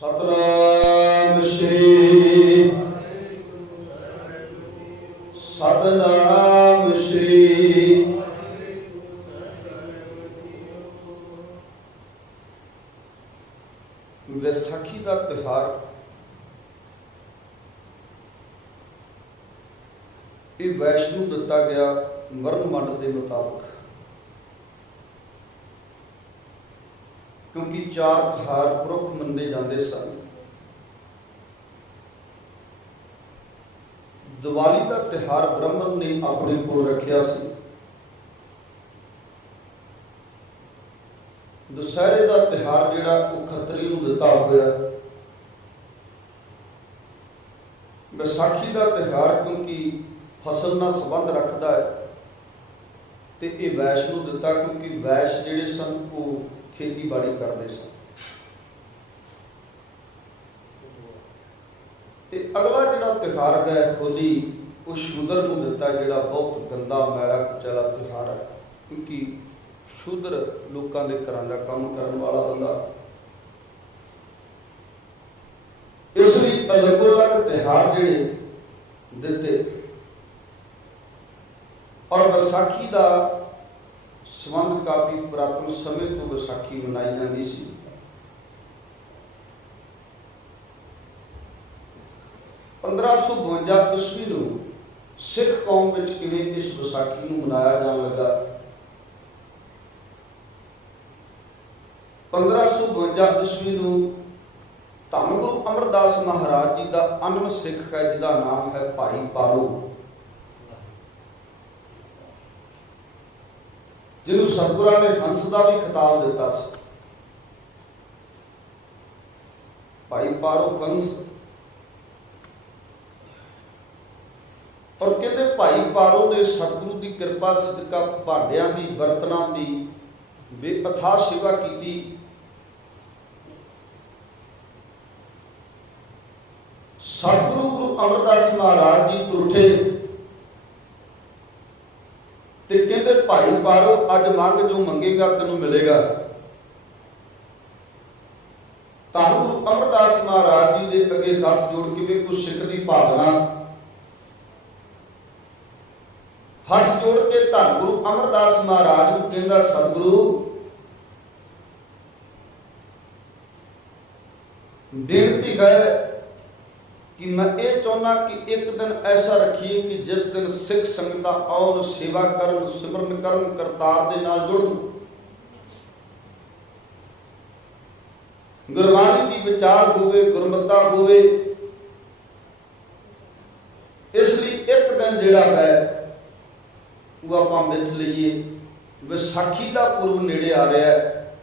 ਸਤਨਾਮ ਸ੍ਰੀ ਸਤਨਾਮ ਸ੍ਰੀ। ਵਿਸਾਖੀ ਦਾ ਤਿਉਹਾਰ ਇਹ ਵੈਸ਼ਨੂੰ ਦਿੱਤਾ ਗਿਆ ਵਰਨਮੰਡ ਦੇ ਮੁਤਾਬਕ, ਕਿਉਂਕਿ ਚਾਰ ਤਿਉਹਾਰ ਪ੍ਰਮੁੱਖ ਮੰਨੇ ਜਾਂਦੇ ਸਨ। ਦੀਵਾਲੀ ਦਾ ਤਿਉਹਾਰ ਬ੍ਰਹਮਣ ਨੇ ਆਪਣੇ ਕੋਲ ਰੱਖਿਆ ਸੀ। ਦੁਸਹਿਰੇ ਦਾ ਤਿਉਹਾਰ ਜਿਹੜਾ ਉਹ ਖੱਤਰੀ ਨੂੰ ਦਿੱਤਾ ਹੋਇਆ। ਵਿਸਾਖੀ ਦਾ ਤਿਉਹਾਰ ਕਿਉਂਕਿ ਫਸਲ ਨਾਲ ਸੰਬੰਧ ਰੱਖਦਾ ਹੈ ਤੇ ਇਹ ਵੈਸ਼ ਨੂੰ ਦਿੱਤਾ, ਕਿਉਂਕਿ ਵੈਸ਼ ਜਿਹੜੇ ਸਨ ਉਹ ਖੇਤੀਬਾੜੀ ਕਰਦੇ ਸਨ। ਤੇ ਅਗਲਾ ਜਿਹੜਾ ਤਿਉਹਾਰ ਹੈ ਹੋਲੀ, ਉਹ ਸ਼ੂਦਰ ਨੂੰ ਦਿੱਤਾ, ਜਿਹੜਾ ਬਹੁਤ ਗੰਦਾ ਮੈਲਾ ਕੁਚਲਾ ਤਿਉਹਾਰ ਹੈ, ਕਿਉਂਕਿ ਸ਼ੂਦਰ ਲੋਕਾਂ ਦੇ ਘਰਾਂ ਦਾ ਕੰਮ ਕਰਨ ਵਾਲਾ ਬੰਦਾ। ਇਸ ਲਈ ਅਲੱਗ-ਅਲੱਗ ਤਿਉਹਾਰ ਜਿਹੜੇ ਦਿੱਤੇ। ਔਰ ਵਿਸਾਖੀ ਦਾ ਸੰਬੰਧ ਕਾਫੀ ਪੁਰਾਤਨ ਸਮੇਂ ਤੋਂ ਵਿਸਾਖੀ ਮਨਾਈ ਜਾਂਦੀ ਸੀ। ਈਸਵੀ ਨੂੰ ਸਿੱਖ ਕੌਮ ਵਿੱਚ ਕਿਵੇਂ ਇਸ ਵਿਸਾਖੀ ਨੂੰ ਮਨਾਇਆ ਜਾਣ ਲੱਗਾ। 1552 ਈਸਵੀ ਨੂੰ ਧੰਨ ਗੁਰੂ ਅਮਰਦਾਸ ਮਹਾਰਾਜ ਜੀ ਦਾ ਅਨਮ ਸਿੱਖ ਹੈ, ਜਿਹਦਾ ਨਾਮ ਹੈ ਭਾਈ ਪਾਰੋ, ਜਿਹਨੂੰ ਸਤਿਗੁਰਾਂ ਨੇ ਹੰਸ ਦਾ ਵੀ ਖਿਤਾਬ ਦਿੱਤਾ ਸੀ। ਭਾਈ ਪਾਰੋ ਹੰਸ। ਔਰ ਕਹਿੰਦੇ ਭਾਈ ਪਾਰੋ ਨੇ ਸਤਿਗੁਰੂ ਦੀ ਕਿਰਪਾ ਸਦਕਾ ਭਾਂਡਿਆਂ ਦੀ, ਬਰਤਨਾਂ ਦੀ ਬੇਅਥਾਹ ਸੇਵਾ ਕੀਤੀ। ਸਤਿਗੁਰੂ ਗੁਰੂ ਅਮਰਦਾਸ ਮਹਾਰਾਜ ਜੀ ਤੁਰਠੇ ਤੇ ਕਹਿੰਦੇ ਭਾਈ ਪਾਰੋ ਅੱਜ ਮੰਗ, ਜੋ ਮੰਗੇਗਾ ਤੈਨੂੰ ਮਿਲੇਗਾ। ਧੰਨ ਗੁਰੂ ਅਮਰਦਾਸ ਮਹਾਰਾਜ ਜੀ ਦੇ ਅੱਗੇ ਹੱਥ ਜੋੜ ਕੇ ਵੇਖੋ ਸਿੱਖ ਦੀ ਭਾਵਨਾ। ਹੱਥ ਜੋੜ ਕੇ ਧੰਨ ਗੁਰੂ ਅਮਰਦਾਸ ਮਹਾਰਾਜ ਨੂੰ ਕਹਿੰਦਾ, ਸਤਿਗੁਰੂ ਬੇਨਤੀ ਹੈ ਕਿ ਮੈਂ ਇਹ ਚਾਹੁੰਦਾ ਕਿ ਇੱਕ ਦਿਨ ਐਸਾ ਰੱਖੀਏ ਕਿ ਜਿਸ ਦਿਨ ਸਿੱਖ ਸੰਗਤਾਂ ਆਉਣ, ਸੇਵਾ ਕਰਨ, ਸਿਮਰਨ ਕਰਨ, ਕਰਤਾਰ ਦੇ ਨਾਲ ਜੁੜਨ, ਗੁਰਬਾਣੀ ਦੀ ਵਿਚਾਰ ਹੋਵੇ, ਗੁਰਮਤਿ ਹੋਵੇ। ਇਸ ਲਈ ਇੱਕ ਦਿਨ ਜਿਹੜਾ ਹੈ ਉਹ ਆਪਾਂ ਮਿੱਥ ਲਈਏ। ਵਿਸਾਖੀ ਦਾ ਪੁਰਬ ਨੇੜੇ ਆ ਰਿਹਾ ਹੈ।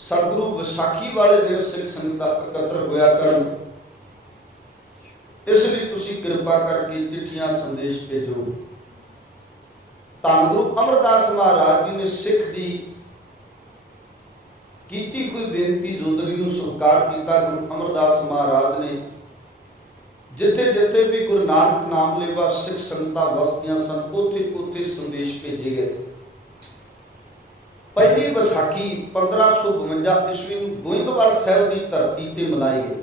ਸਤਿਗੁਰੂ ਵਿਸਾਖੀ ਵਾਲੇ ਦਿਨ ਸਿੱਖ ਸੰਗਤਾਂ ਇਕੱਤਰ ਹੋਇਆ ਕਰਨ। ਇਸ ਲਈ ਤੁਸੀਂ ਕਿਰਪਾ ਕਰਕੇ ਚਿੱਠੀਆਂ, ਸੰਦੇਸ਼ ਭੇਜੋ। ਧੰਨ ਗੁਰੂ ਅਮਰਦਾਸ ਮਹਾਰਾਜ ਜੀ ਨੇ ਸਿੱਖ ਦੀ ਕੀਤੀ ਕੋਈ ਬੇਨਤੀ ਜ਼ੋਦਰੀ ਨੂੰ ਸਵੀਕਾਰ ਕੀਤਾ। ਗੁਰੂ ਅਮਰਦਾਸ ਮਹਾਰਾਜ ਨੇ ਜਿੱਥੇ ਜਿੱਥੇ ਵੀ ਗੁਰੂ ਨਾਨਕ ਨਾਮ ਲੈਵਾ ਸਿੱਖ ਸੰਗਤਾਂ ਵਸਦੀਆਂ ਸਨ, ਉੱਥੇ ਉੱਥੇ ਸੰਦੇਸ਼ ਭੇਜੇ ਗਏ। ਪਹਿਲੀ ਵਿਸਾਖੀ 1552 ਈਸਵੀ ਨੂੰ ਗੋਇੰਦਵਾਲ ਸਾਹਿਬ ਦੀ ਧਰਤੀ ਤੇ ਮਨਾਈ ਗਈ।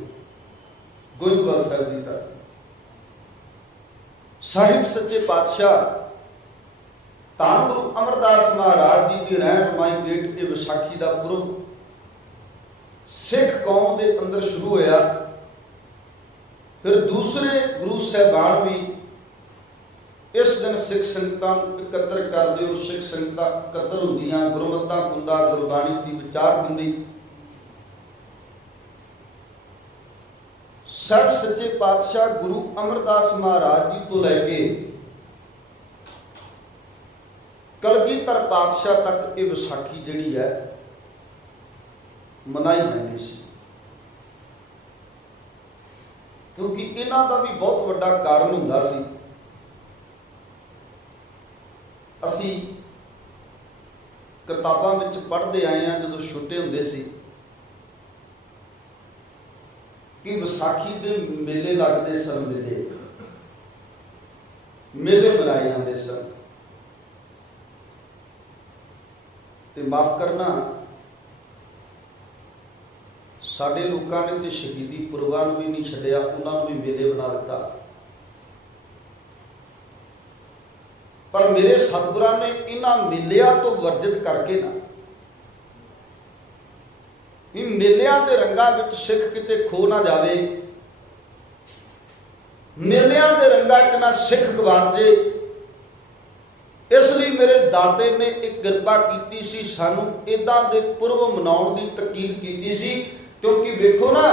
ਗੋਇੰਦਵਾਲ ਸਾਹਿਬ ਦੀ ਧਰਤੀ, ਸਾਹਿਬ ਸੱਚੇ ਪਾਤਸ਼ਾਹ ਧੰਨ ਗੁਰੂ ਅਮਰਦਾਸ ਮਹਾਰਾਜ ਜੀ ਦੀ ਰਹਿਨੁਮਾਈ ਹੇਠ ਇਹ ਵਿਸਾਖੀ ਦਾ ਪੁਰਬ ਸਿੱਖ ਕੌਮ ਦੇ ਅੰਦਰ ਸ਼ੁਰੂ ਹੋਇਆ। ਫਿਰ ਦੂਸਰੇ ਗੁਰੂ ਸਾਹਿਬਾਨ ਵੀ ਇਸ ਦਿਨ ਸਿੱਖ ਸੰਗਤਾਂ ਨੂੰ ਇਕੱਤਰ ਕਰਦੇ ਹੋ। ਸਿੱਖ ਸੰਗਤਾਂ ਇਕੱਤਰ ਹੁੰਦੀਆਂ, ਗੁਰਮਤਿ ਹੁੰਦਾ, ਗੁਰਬਾਣੀ ਦੀ ਵਿਚਾਰ ਹੁੰਦੀ। ਸਭ ਸੱਚੇ ਪਾਤਸ਼ਾਹ ਗੁਰੂ ਅਮਰਦਾਸ ਮਹਾਰਾਜ ਜੀ ਤੋਂ ਲੈ ਕੇ ਕਲਗੀਧਰ ਪਾਤਸ਼ਾਹ ਤੱਕ ਇਹ ਵਿਸਾਖੀ ਜਿਹੜੀ ਹੈ ਮਨਾਈ ਜਾਂਦੀ ਸੀ, ਕਿਉਂਕਿ ਇਹਨਾਂ ਦਾ ਵੀ ਬਹੁਤ ਵੱਡਾ ਕਾਰਨ ਹੁੰਦਾ ਸੀ। ਅਸੀਂ ਕਿਤਾਬਾਂ ਵਿੱਚ ਪੜ੍ਹਦੇ ਆਏ ਹਾਂ ਜਦੋਂ ਛੋਟੇ ਹੁੰਦੇ ਸੀ ਕਿ ਵਿਸਾਖੀ ਦੇ ਮੇਲੇ ਲੱਗਦੇ ਸਨ, ਮੇਲੇ ਮਨਾਏ ਜਾਂਦੇ ਸਨ। ਤੇ ਮਾਫ ਕਰਨਾ, ਸਾਡੇ ਲੋਕਾਂ ਨੇ ਤੇ ਸ਼ਹੀਦੀ ਪੁਰਬਾਂ ਨੂੰ ਵੀ ਨਹੀਂ ਛੱਡਿਆ, ਉਹਨਾਂ ਨੂੰ ਵੀ ਮੇਲੇ ਬਣਾ ਦਿੱਤਾ। ਪਰ ਮੇਰੇ ਸਤਿਗੁਰਾਂ ਨੇ ਇਹਨਾਂ ਮੇਲਿਆਂ ਤੋਂ ਵਰਜਿਤ ਕਰਕੇ ਨਾ, ਵੀ ਮੇਲਿਆਂ ਦੇ ਰੰਗਾਂ ਵਿੱਚ ਸਿੱਖ ਕਿਤੇ ਖੋ ਨਾ ਜਾਵੇ, ਮੇਲਿਆਂ ਦੇ ਰੰਗਾਂ 'ਚ ਨਾ ਸਿੱਖ ਗਵਾਚ ਜੇ, ਇਸ ਲਈ ਮੇਰੇ ਦਾਤੇ ਨੇ ਇੱਕ ਕਿਰਪਾ ਕੀਤੀ ਸੀ, ਸਾਨੂੰ ਇਦਾਂ ਦੇ ਪੁਰਬ ਮਨਾਉਣ ਦੀ ਤਕੀਦ ਕੀਤੀ ਸੀ। ਕਿਉਂਕਿ ਵੇਖੋ ਨਾ,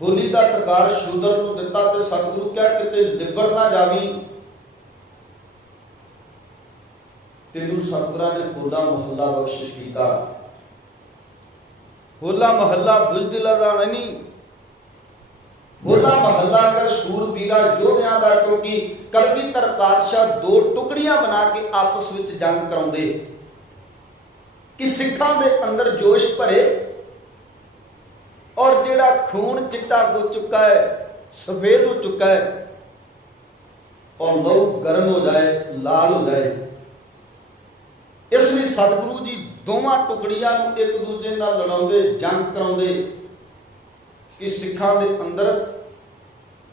ਹੋਲੀ ਦਾ ਤਕਾਰ ਸ਼ੂਦਰ ਨੂੰ ਦਿੱਤਾ ਤੇ ਸਤਿਗੁਰੂ ਕਿਹਾ ਕਿਤੇ ਲਿਬੜ ਨਾ ਜਾਵੀ। ਤੈਨੂੰ ਸਤਿਗੁਰਾਂ ਨੇ ਹੋਲਾ ਮਹੱਲਾ ਬਖਸ਼ਿਸ਼ ਕੀਤਾ। ਹੋਲਾ ਮਹੱਲਾ ਬੁਜ਼ਦਿਲਾਂ ਦਾ ਨਹੀਂ, ਹੋਲਾ ਮਹੱਲਾ ਕਰ ਸੂਰਬੀਰਾਂ ਯੋਧਿਆਂ ਦਾ। ਕਿਉਂਕਿ ਕਲਗੀਧਰ ਪਾਤਸ਼ਾਹ ਦੋ ਟੁਕੜੀਆਂ ਬਣਾ ਕੇ ਆਪਸ ਵਿੱਚ ਜੰਗ ਕਰਾਉਂਦੇ ਕਿ ਸਿੱਖਾਂ ਦੇ ਅੰਦਰ ਜੋਸ਼ ਭਰੇ, ਔਰ ਜਿਹੜਾ ਖੂਨ ਚਿੱਟਾ ਹੋ ਚੁੱਕਾ ਹੈ, ਸਫੇਦ ਹੋ ਚੁੱਕਾ ਹੈ, ਔਰ ਲਹੂ ਗਰਮ ਹੋ ਜਾਏ, ਲਾਲ ਹੋ ਜਾਏ। ਇਸ ਲਈ ਸਤਿਗੁਰੂ ਜੀ ਦੋਵਾਂ ਟੁਕੜੀਆਂ ਨੂੰ ਇੱਕ ਦੂਜੇ ਨਾਲ ਲੜਾਉਂਦੇ, ਜੰਗ ਕਰਾਉਂਦੇ ਕਿ ਸਿੱਖਾਂ ਦੇ ਅੰਦਰ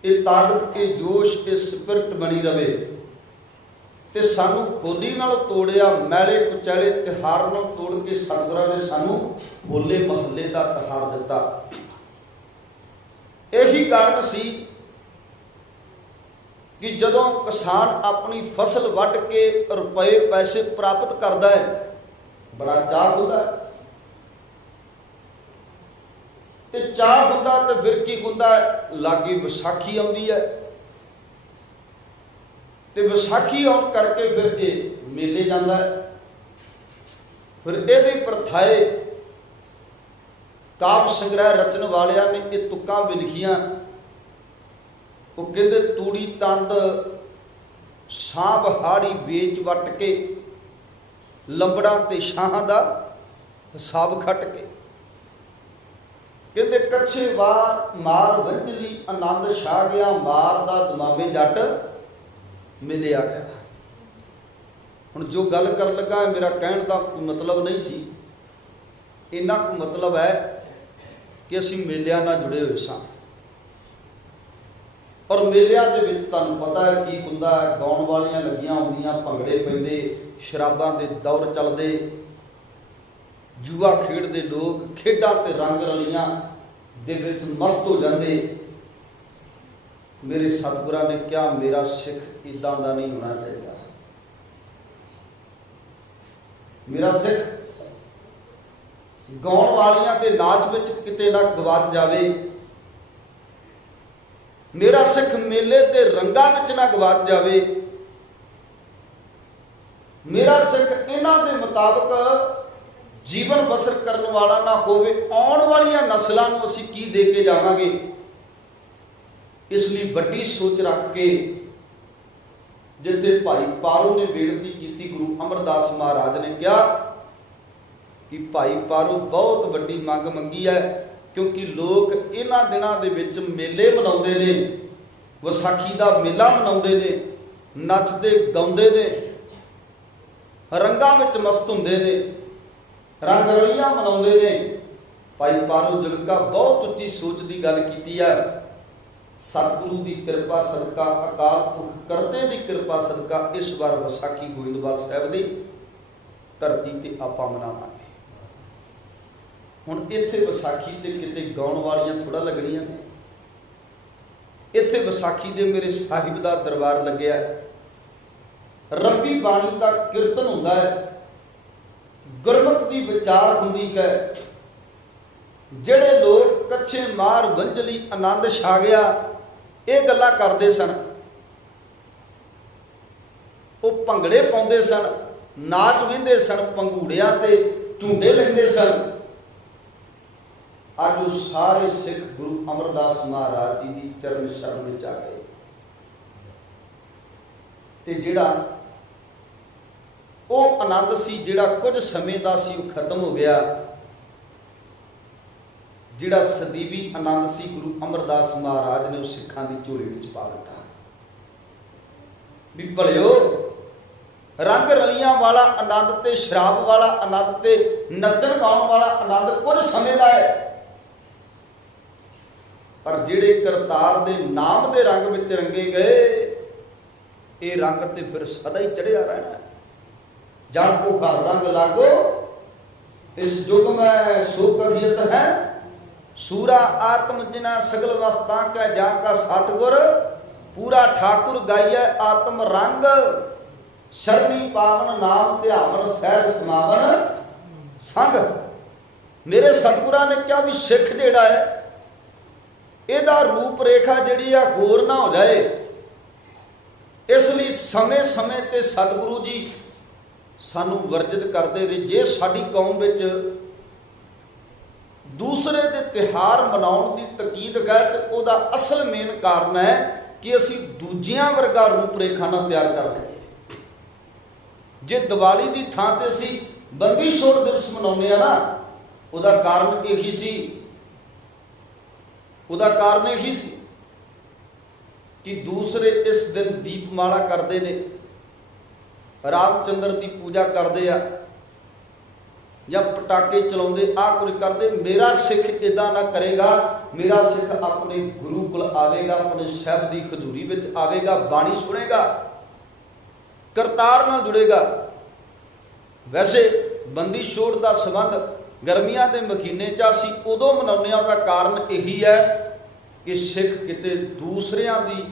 ਇਹ ਤਾਕਤ, ਇਹ ਜੋਸ਼, ਇਹ ਸਪਿਰਟ ਬਣੀ ਰਵੇ। ਤੇ ਸਾਨੂੰ ਹੋਲੀ ਨਾਲ ਤੋੜਿਆ, ਮੈਲੇ ਕੁਚੈਲੇ ਤਿਉਹਾਰ ਨਾਲ ਤੋੜ ਕੇ ਸਤਿਗੁਰਾਂ ਨੇ ਸਾਨੂੰ ਹੋਲੇ ਮਹੱਲੇ ਦਾ ਤਿਉਹਾਰ ਦਿੱਤਾ। ਇਹੀ ਕਾਰਨ ਸੀ ਕਿ ਜਦੋਂ ਕਿਸਾਨ ਆਪਣੀ ਫਸਲ ਵੱਢ ਕੇ ਰੁਪਏ ਪੈਸੇ ਪ੍ਰਾਪਤ ਕਰਦਾ ਹੈ, ਬੜਾ ਚਾਅ ਹੁੰਦਾ, ਤੇ ਚਾਅ ਹੁੰਦਾ ਤੇ ਫਿਰ ਕੀ ਹੁੰਦਾ, ਲਾਗੇ ਵਿਸਾਖੀ ਆਉਂਦੀ ਹੈ, ਤੇ ਵਿਸਾਖੀ ਆਉਣ ਕਰਕੇ ਫਿਰ ਇਹ ਮੇਲੇ ਜਾਂਦਾ ਹੈ। ਫਿਰ ਇਹਦੇ ਪ੍ਰਥਾਏ ਕਾਵਿ ਸੰਗ੍ਰਹਿ ਰਚਨ ਵਾਲਿਆਂ ਨੇ ਇਹ ਤੁਕਾਂ ਵੀ ਲਿਖੀਆਂ। ਉਹ ਕਹਿੰਦੇ ਤੂੜੀ ਤੰਦ ਸਾਂਭ ਹਾੜੀ ਵੇਚ ਵੱਟ ਕੇ, ਲੰਬੜਾਂ ਤੇ ਸ਼ਾਹਾਂ ਦਾ ਹਿਸਾਬ ਖੱਟ ਕੇ। ਕਹਿੰਦੇ ਕੱਛੇ ਵਾਰ ਮਾਰ ਵੰਝਲੀ ਆਨੰਦ ਛਾ ਗਿਆ, ਮਾਰ ਦਾ ਦਮਾਮੇ ਜੱਟ ਮਿਲਿਆ ਗਿਆ। ਹੁਣ ਜੋ ਗੱਲ ਕਰਨ ਲੱਗਾ, ਮੇਰਾ ਕਹਿਣ ਦਾ ਕੋਈ ਮਤਲਬ ਨਹੀਂ ਸੀ, ਇੰਨਾ ਕੁ ਮਤਲਬ ਹੈ ਕਿ ਅਸੀਂ ਮੇਲਿਆਂ ਨਾਲ ਜੁੜੇ ਹੋਏ ਸਾਂ। ਔਰ ਮੇਲਿਆਂ ਦੇ ਵਿੱਚ ਤੁਹਾਨੂੰ ਪਤਾ ਹੈ ਕੀ ਹੁੰਦਾ ਹੈ, ਗਾਉਣ ਵਾਲੀਆਂ ਲੱਗੀਆਂ ਹੁੰਦੀਆਂ, ਭੰਗੜੇ ਪੈਂਦੇ, ਸ਼ਰਾਬਾਂ ਦੇ ਦੌਰ ਚੱਲਦੇ, ਜੂਆ ਖੇਡਦੇ ਲੋਕ, ਖੇਡਾਂ ਤੇ ਰੰਗ ਰਲੀਆਂ ਦੇ ਵਿੱਚ ਮਸਤ ਹੋ ਜਾਂਦੇ। ਮੇਰੇ ਸਤਿਗੁਰਾਂ ਨੇ ਕਿਹਾ ਮੇਰਾ ਸਿੱਖ ਇਦਾਂ ਦਾ ਨਹੀਂ ਹੋਣਾ ਚਾਹੀਦਾ। ਮੇਰਾ ਸਿੱਖ ਗਾਉਣ ਵਾਲੀਆਂ ਦੇ ਨਾਚ ਵਿੱਚ ਕਿਤੇ ਨਾ ਗਵਾਚ ਜਾਵੇ, ਮੇਰਾ ਸਿੱਖ ਮੇਲੇ ਦੇ ਰੰਗਾਂ ਵਿੱਚ ਨਾ ਗਵਾਚ ਜਾਵੇ, ਮੇਰਾ ਸਿੱਖ ਇਹਨਾਂ ਦੇ ਮੁਤਾਬਕ ਜੀਵਨ ਬਸਰ ਕਰਨ ਵਾਲਾ ਨਾ ਹੋਵੇ। ਆਉਣ ਵਾਲੀਆਂ ਨਸਲਾਂ ਨੂੰ ਅਸੀਂ ਕੀ ਦੇ ਕੇ ਜਾਵਾਂਗੇ? ਇਸ ਲਈ ਵੱਡੀ ਸੋਚ ਰੱਖ ਕੇ ਜਿੱਥੇ ਭਾਈ ਪਾਰੋ ਨੇ ਬੇਨਤੀ ਕੀਤੀ, ਗੁਰੂ ਅਮਰਦਾਸ ਮਹਾਰਾਜ ਨੇ ਕਿਹਾ ਕਿ ਭਾਈ ਪਾਰੋ ਬਹੁਤ ਵੱਡੀ ਮੰਗ ਮੰਗੀ ਹੈ, ਕਿਉਂਕਿ ਲੋਕ ਇਹਨਾਂ ਦਿਨਾਂ ਦੇ ਵਿੱਚ ਮੇਲੇ ਮਨਾਉਂਦੇ ਨੇ, ਵਿਸਾਖੀ ਦਾ ਮੇਲਾ ਮਨਾਉਂਦੇ ਨੇ, ਨੱਚਦੇ ਗਾਉਂਦੇ ਨੇ, ਰੰਗਾਂ ਵਿੱਚ ਮਸਤ ਹੁੰਦੇ ਨੇ, ਰੰਗ ਰਲੀਆਂ ਮਨਾਉਂਦੇ ਨੇ। ਭਾਈ ਪਾਰੋ ਜਲਕਾ ਬਹੁਤ ਉੱਚੀ ਸੋਚ ਦੀ ਗੱਲ ਕੀਤੀ ਹੈ। ਸਤਿਗੁਰੂ ਦੀ ਕਿਰਪਾ ਸਦਕਾ, ਅਕਾਲ ਪੁਰਖ ਕਰਤੇ ਦੀ ਕਿਰਪਾ ਸਦਕਾ ਇਸ ਵਾਰ ਵਿਸਾਖੀ ਗੋਇੰਦਵਾਲ ਸਾਹਿਬ ਦੀ ਧਰਤੀ ਤੇ ਆਪਾਂ ਮਨਾਵਾਂਗੇ। ਹੁਣ ਇੱਥੇ ਵਿਸਾਖੀ ਤੇ ਕਿਤੇ ਗਾਉਣ ਵਾਲੀਆਂ ਥੋੜਾ ਲੱਗਣੀਆਂ ਨੇ, ਇੱਥੇ ਵਿਸਾਖੀ ਦੇ ਮੇਰੇ ਸਾਹਿਬ ਦਾ ਦਰਬਾਰ ਲੱਗਿਆ, ਰੱਬੀ ਬਾਣੀ ਦਾ ਕੀਰਤਨ ਹੁੰਦਾ ਹੈ, ਗੁਰਮਤਿ ਦੀ ਵਿਚਾਰ ਹੁੰਦੀ ਹੈ। ਜਿਹੜੇ ਲੋਕ ਕੱਛੇ ਮਾਰ ਵੰਝਲੀ ਆਨੰਦ ਛਾ ਗਿਆ ਇਹ ਗੱਲਾਂ ਕਰਦੇ ਸਨ, ਉਹ ਭੰਗੜੇ ਪਾਉਂਦੇ ਸਨ, ਨਾਚ ਵਹਿੰਦੇ ਸਨ, ਪੰਗੂੜਿਆਂ ਤੇ ਝੂੰਡੇ ਲੈਂਦੇ ਸਨ। ਅੱਜ ਉਹ ਸਾਰੇ ਸਿੱਖ ਗੁਰੂ ਅਮਰਦਾਸ ਮਹਾਰਾਜ ਜੀ ਦੀ ਚਰਨ ਸ਼ਰਨ ਵਿੱਚ ਆ ਗਏ, ਤੇ ਜਿਹੜਾ ਉਹ ਆਨੰਦ ਸੀ, ਜਿਹੜਾ ਕੁਝ ਸਮੇਂ ਦਾ ਸੀ, ਉਹ ਖਤਮ ਹੋ ਗਿਆ। ਜਿਹੜਾ ਸਦੀਵੀ ਆਨੰਦ ਸੀ, ਗੁਰੂ ਅਮਰਦਾਸ ਮਹਾਰਾਜ ਨੇ ਉਹ ਸਿੱਖਾਂ ਦੀ ਝੋਲੀ ਵਿੱਚ ਪਾ ਦਿੱਤਾ। ਵੀ ਭਲਿਓ, ਰੰਗ ਰਲੀਆਂ ਵਾਲਾ ਆਨੰਦ ਤੇ ਸ਼ਰਾਬ ਵਾਲਾ ਆਨੰਦ ਤੇ ਨੱਚਣ ਗਾਉਣ ਵਾਲਾ ਆਨੰਦ ਕੁਝ ਸਮੇਂ ਦਾ ਹੈ, पर ਜਿਹੜੇ ਕਰਤਾਰ ਦੇ ਨਾਮ ਦੇ ਰੰਗ ਵਿੱਚ ਰੰਗੇ ਗਏ, ਇਹ ਰੰਗ ਤੇ ਫਿਰ ਸਦਾ ਹੀ ਚੜਿਆ ਰਹਿਣਾ। ਜਾਂ ਕੋ ਹਰ ਰੰਗ ਲਾਗੋ ਇਸ ਯੁਗ ਮੈਂ ਸੋ ਕਹੀਤ ਹੈ, ਸੂਰਾ ਆਤਮ ਜਿਨਾ ਸਗਲ ਵਸਤਾਂ ਕੈ ਜਾਂ ਕਾ ਸਤਿਗੁਰ, ਪੂਰਾ ਠਾਕੁਰ ਗਾਈਐ ਆਤਮ ਰੰਗ, ਸ਼ਰਣੀ ਪਾਵਨ ਨਾਮ ਧਿਆਵਨ ਸਹਿਜ ਸਮਾਵਨ ਸੰਗ। ਮੇਰੇ ਸਤਿਗੁਰਾਂ ਨੇ ਕਿਹਾ ਵੀ ਸਿੱਖ ਜਿਹੜਾ ਹੈ ਇਹਦਾ ਰੂਪ ਰੇਖਾ ਜਿਹੜੀ ਆ ਹੋਰ ਨਾ ਹੋ ਜਾਏ, ਇਸ ਲਈ ਸਮੇਂ ਸਮੇਂ ਤੇ ਸਤਿਗੁਰੂ ਜੀ ਸਾਨੂੰ ਵਰਜਿਤ ਕਰਦੇ ਰਹੇ। ਜੇ ਸਾਡੀ ਕੌਮ ਵਿੱਚ ਦੂਸਰੇ ਦੇ ਤਿਉਹਾਰ ਮਨਾਉਣ ਦੀ ਤਕੀਦ ਹੈ ਤੇ ਉਹਦਾ ਅਸਲ ਮੇਨ ਕਾਰਨ ਹੈ ਕਿ ਅਸੀਂ ਦੂਜਿਆਂ ਵਰਗਾ ਰੂਪ ਰੇਖਾ ਨਾ ਤਿਆਰ ਕਰ ਲਈਏ। ਜੇ ਦੀਵਾਲੀ ਦੀ ਥਾਂ ਤੇ ਅਸੀਂ ਬੰਦੀ ਛੋੜ ਦਿਵਸ ਮਨਾਉਂਦੇ ਆ ਨਾ, ਉਹਦਾ ਕਾਰਨ ਇਹੀ ਸੀ, ਉਹਦਾ ਕਾਰਨ ਇਹੀ ਸੀ ਕਿ ਦੂਸਰੇ ਇਸ ਦਿਨ ਦੀਪਮਾਲਾ ਕਰਦੇ ਨੇ, ਰਾਮ ਚੰਦਰ ਦੀ ਪੂਜਾ ਕਰਦੇ ਆ ਜਾਂ ਪਟਾਕੇ ਚਲਾਉਂਦੇ, ਆਹ ਕੁਝ ਕਰਦੇ। ਮੇਰਾ ਸਿੱਖ ਇਦਾਂ ਨਾ ਕਰੇਗਾ। ਮੇਰਾ ਸਿੱਖ ਆਪਣੇ ਗੁਰੂ ਕੋਲ ਆਵੇਗਾ, ਆਪਣੇ ਸਾਹਿਬ ਦੀ ਹਜ਼ੂਰੀ ਵਿੱਚ ਆਵੇਗਾ, ਬਾਣੀ ਸੁਣੇਗਾ, ਕਰਤਾਰ ਨਾਲ ਜੁੜੇਗਾ। ਵੈਸੇ ਬੰਦੀ ਛੋੜ ਦਾ ਸੰਬੰਧ ਗਰਮੀਆਂ ਦੇ ਮਹੀਨੇ 'ਚ ਅਸੀਂ ਉਦੋਂ ਮਨਾਉਂਦੇ ਹਾਂ, ਉਹਦਾ ਕਾਰਨ ਇਹੀ ਹੈ ਕਿ ਸਿੱਖ ਕਿਤੇ ਦੂਸਰਿਆਂ ਦੀ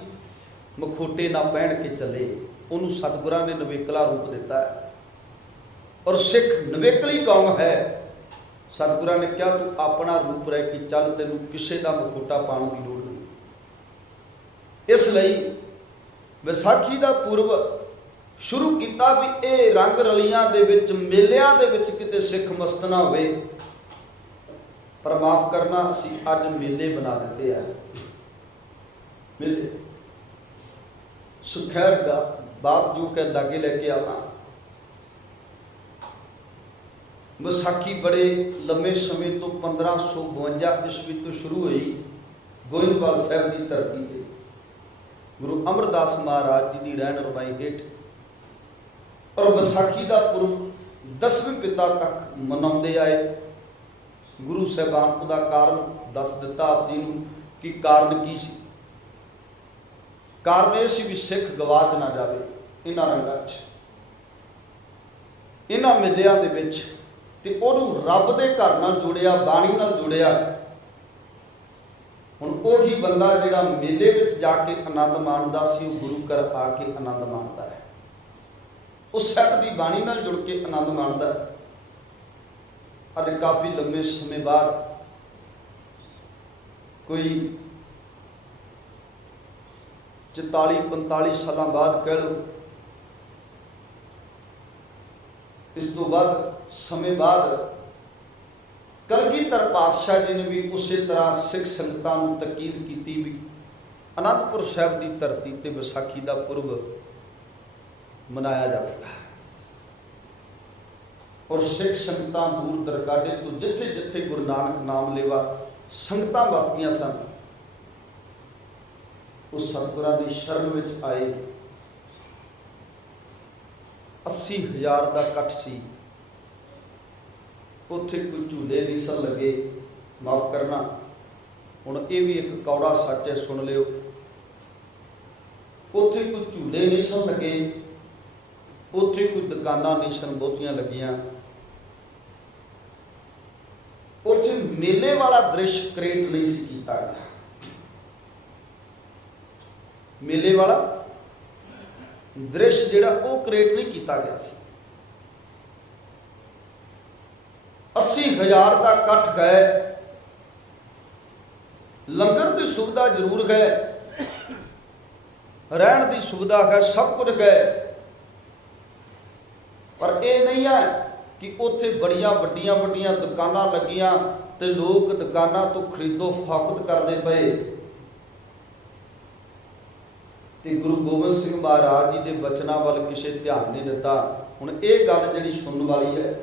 ਮਖੋਟੇ ਨਾ ਪਹਿਨ ਕੇ ਚੱਲੇ। ਉਹਨੂੰ ਸਤਿਗੁਰਾਂ ਨੇ ਨਵੇਕਲਾ ਰੂਪ ਦਿੱਤਾ ਹੈ, ਔਰ ਸਿੱਖ ਨਵੇਕਲੀ ਕੌਮ ਹੈ। ਸਤਿਗੁਰਾਂ ਨੇ ਕਿਹਾ ਤੂੰ ਆਪਣਾ ਰੂਪ ਰਹਿ ਕੇ ਚੱਲ, ਤੈਨੂੰ ਕਿਸੇ ਦਾ ਮਖੋਟਾ ਪਾਉਣ ਦੀ ਲੋੜ ਨਹੀਂ। ਇਸ ਲਈ ਵਿਸਾਖੀ ਦਾ ਪੁਰਬ ਸ਼ੁਰੂ ਕੀਤਾ ਵੀ ਇਹ ਰੰਗ ਰਲੀਆਂ ਦੇ ਵਿੱਚ, ਮੇਲਿਆਂ ਦੇ ਵਿੱਚ ਕਿਤੇ ਸਿੱਖ ਮਸਤ ਨਾ ਹੋਵੇ। ਪਰ ਮਾਫ ਕਰਨਾ, ਅਸੀਂ ਅੱਜ ਮੇਲੇ ਬਣਾ ਦਿੱਤੇ ਆ। ਮੇਲੇ ਸੁਖੈਰ ਦਾ ਬਾਤ ਜੋ ਕਿ ਲਾਗੇ ਲੈ ਕੇ ਆਵਾਂ, ਵਿਸਾਖੀ ਬੜੇ ਲੰਮੇ ਸਮੇਂ ਤੋਂ 1552 ਈਸਵੀ ਤੋਂ ਸ਼ੁਰੂ ਹੋਈ ਗੋਇੰਦਵਾਲ ਸਾਹਿਬ ਦੀ ਧਰਤੀ ਤੇ ਗੁਰੂ ਅਮਰਦਾਸ ਮਹਾਰਾਜ ਜੀ ਦੀ ਰਹਿਣ ਰਵਾਈ ਹੇਠ, ਔਰ ਵਿਸਾਖੀ ਦਾ ਪੁਰਬ 10ਵੇਂ ਪਿਤਾ ਤੱਕ ਮਨਾਉਂਦੇ ਆਏ। ਗੁਰੂ ਸਾਹਿਬਾਨ ਉਹਦਾ ਕਾਰਨ ਦੱਸ ਦਿੱਤਾ ਆਪ ਜੀ ਨੂੰ ਕਿ ਕਾਰਨ ਕੀ ਸੀ। ਕਾਰਨ ਇਹ ਸੀ ਵੀ ਸਿੱਖ ਗਵਾਚ ਨਾ ਜਾਵੇ ਇਹਨਾਂ ਰੰਗਾਂ 'ਚ, ਇਹਨਾਂ ਮੇਲਿਆਂ ਦੇ ਵਿੱਚ, ਤੇ ਉਹਨੂੰ ਰੱਬ ਦੇ ਘਰ ਨਾਲ ਜੁੜਿਆ, ਬਾਣੀ ਨਾਲ ਜੁੜਿਆ। ਹੁਣ ਉਹੀ ਬੰਦਾ ਜਿਹੜਾ ਮੇਲੇ ਵਿੱਚ ਜਾ ਕੇ ਆਨੰਦ ਮਾਣਦਾ ਸੀ, ਉਹ ਗੁਰੂ ਘਰ ਆ ਕੇ ਆਨੰਦ ਮਾਣਦਾ ਹੈ। ਉਹ ਸਾਹਿਬ ਦੀ ਬਾਣੀ ਨਾਲ ਜੁੜ ਕੇ ਆਨੰਦ ਮਾਣਦਾ। ਅੱਜ ਕਾਫੀ ਲੰਬੇ ਸਮੇਂ ਬਾਅਦ, ਕੋਈ 44-45 ਸਾਲਾਂ ਬਾਅਦ ਕਹਿ ਲਓ, ਇਸ ਤੋਂ ਬਾਅਦ ਸਮੇਂ ਬਾਅਦ ਕਲਗੀਧਰ ਪਾਤਸ਼ਾਹ ਜੀ ਨੇ ਵੀ ਉਸੇ ਤਰ੍ਹਾਂ ਸਿੱਖ ਸੰਗਤਾਂ ਨੂੰ ਤਕੀਦ ਕੀਤੀ ਵੀ ਅਨੰਦਪੁਰ ਸਾਹਿਬ ਦੀ ਧਰਤੀ ਤੇ ਵਿਸਾਖੀ ਦਾ ਪੁਰਬ ਮਨਾਇਆ ਜਾਵੇਗਾ। ਔਰ ਸਿੱਖ ਸੰਗਤਾਂ ਦੂਰ ਦਰਗਾਡੇ ਤੋਂ ਜਿੱਥੇ ਜਿੱਥੇ ਗੁਰੂ ਨਾਨਕ ਨਾਮ ਲੇਵਾ ਸੰਗਤਾਂ ਵਸਦੀਆਂ ਸਨ, ਉਹ ਸਤਿਗੁਰਾਂ ਦੀ ਸ਼ਰਨ ਵਿੱਚ ਆਏ। 80,000 ਦਾ ਇਕੱਠ ਸੀ। ਉੱਥੇ ਕੋਈ ਝੂਲੇ ਨਹੀਂ ਸਨ ਲੱਗੇ। ਮਾਫ ਕਰਨਾ, ਹੁਣ ਇਹ ਵੀ ਇੱਕ ਕੌੜਾ ਸੱਚ ਹੈ, ਸੁਣ ਲਿਓ। ਉੱਥੇ ਕੋਈ ਝੂਲੇ ਨਹੀਂ ਸਨ ਲੱਗੇ, ਉੱਥੇ ਕੋਈ ਦੁਕਾਨਾਂ ਨਹੀਂ ਸਨ ਬਹੁਤੀਆਂ ਲੱਗੀਆਂ। ਉੱਥੇ ਮੇਲੇ ਵਾਲਾ ਦ੍ਰਿਸ਼ ਕ੍ਰੀਏਟ ਨਹੀਂ ਸੀ ਕੀਤਾ ਗਿਆ। ਮੇਲੇ ਵਾਲਾ ਦ੍ਰਿਸ਼ ਜਿਹੜਾ ਉਹ ਕ੍ਰੀਏਟ ਨਹੀਂ ਕੀਤਾ ਗਿਆ ਸੀ। 80,000 ਦਾ ਇਕੱਠ ਗਏ। ਲੰਗਰ ਦੀ ਸੁਵਿਧਾ ਜ਼ਰੂਰ ਹੈ, ਰਹਿਣ ਦੀ ਸੁਵਿਧਾ ਹੈ, ਸਭ ਕੁਝ ਹੈ। ਪਰ ਇਹ ਨਹੀਂ ਹੈ ਕਿ ਉੱਥੇ ਬੜੀਆਂ ਵੱਡੀਆਂ ਵੱਡੀਆਂ ਦੁਕਾਨਾਂ ਲੱਗੀਆਂ ਤੇ ਲੋਕ ਦੁਕਾਨਾਂ ਤੋਂ ਖਰੀਦੋ ਫਰੋਖਤ ਕਰਦੇ ਪਏ। ਤੇ ਗੁਰੂ ਗੋਬਿੰਦ ਸਿੰਘ ਮਹਾਰਾਜ ਜੀ ਦੇ ਬਚਨਾਂ ਵੱਲ ਕਿਸੇ ਧਿਆਨ ਨਹੀਂ ਦਿੱਤਾ। ਹੁਣ ਇਹ ਗੱਲ ਜਿਹੜੀ ਸੁਣਨ ਵਾਲੀ ਹੈ,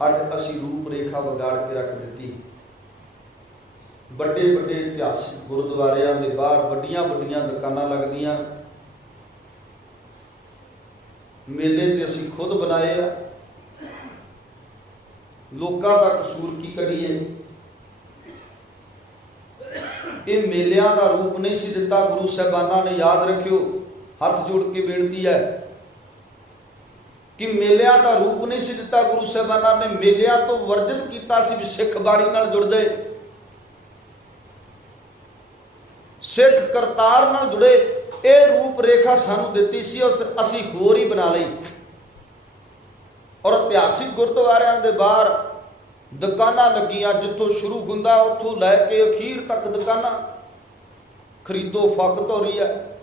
ਅੱਜ ਅਸੀਂ ਰੂਪ ਰੇਖਾ ਵਿਗਾੜ ਕੇ ਰੱਖ ਦਿੱਤੀ। ਵੱਡੇ ਵੱਡੇ ਇਤਿਹਾਸਿਕ ਗੁਰਦੁਆਰਿਆਂ ਦੇ ਬਾਹਰ ਵੱਡੀਆਂ ਵੱਡੀਆਂ ਦੁਕਾਨਾਂ ਲੱਗਦੀਆਂ। ਮੇਲੇ ਤੇ ਅਸੀਂ ਖੁਦ ਬਣਾਏ ਆ। ਲੋਕਾਂ ਦਾ ਕਸੂਰ ਕੀ ਕਰੀਏ? ਇਹ ਮੇਲਿਆਂ ਦਾ ਰੂਪ ਨਹੀਂ ਸੀ ਦਿੱਤਾ। ਗੁਰੂ ਸਾਹਿਬਾਨਾਂ ਨੇ, ਯਾਦ ਰੱਖਿਓ, ਹੱਥ ਜੋੜ ਕੇ ਬੇਨਤੀ ਹੈ ਕਿ ਮੇਲਿਆਂ ਦਾ ਰੂਪ ਨਹੀਂ ਸੀ ਦਿੱਤਾ। ਗੁਰੂ ਸਾਹਿਬਾਨਾਂ ਨੇ ਮੇਲਿਆਂ ਤੋਂ ਵਰਜਨ ਕੀਤਾ ਸੀ ਵੀ ਸਿੱਖ ਬਾਣੀ ਨਾਲ ਜੁੜਦੇ, ਸਿੱਖ ਕਰਤਾਰ ਨਾਲ ਜੁੜੇ। ਇਹ ਰੂਪ ਰੇਖਾ ਸਾਨੂੰ ਦਿੱਤੀ ਸੀ, ਅਸੀਂ ਹੋਰ ਹੀ ਬਣਾ ਲਈ। ਔਰ ਇਤਿਹਾਸਿਕ ਗੁਰਦੁਆਰਿਆਂ ਦੇ ਬਾਹਰ ਦੁਕਾਨਾਂ ਲੱਗੀਆਂ, ਜਿੱਥੋਂ ਸ਼ੁਰੂ ਹੁੰਦਾ ਉੱਥੋਂ ਲੈ ਕੇ ਅਖੀਰ ਤੱਕ ਦੁਕਾਨਾਂ, ਖਰੀਦੋ ਫਕਤ ਹੋ ਰਹੀ ਹੈ।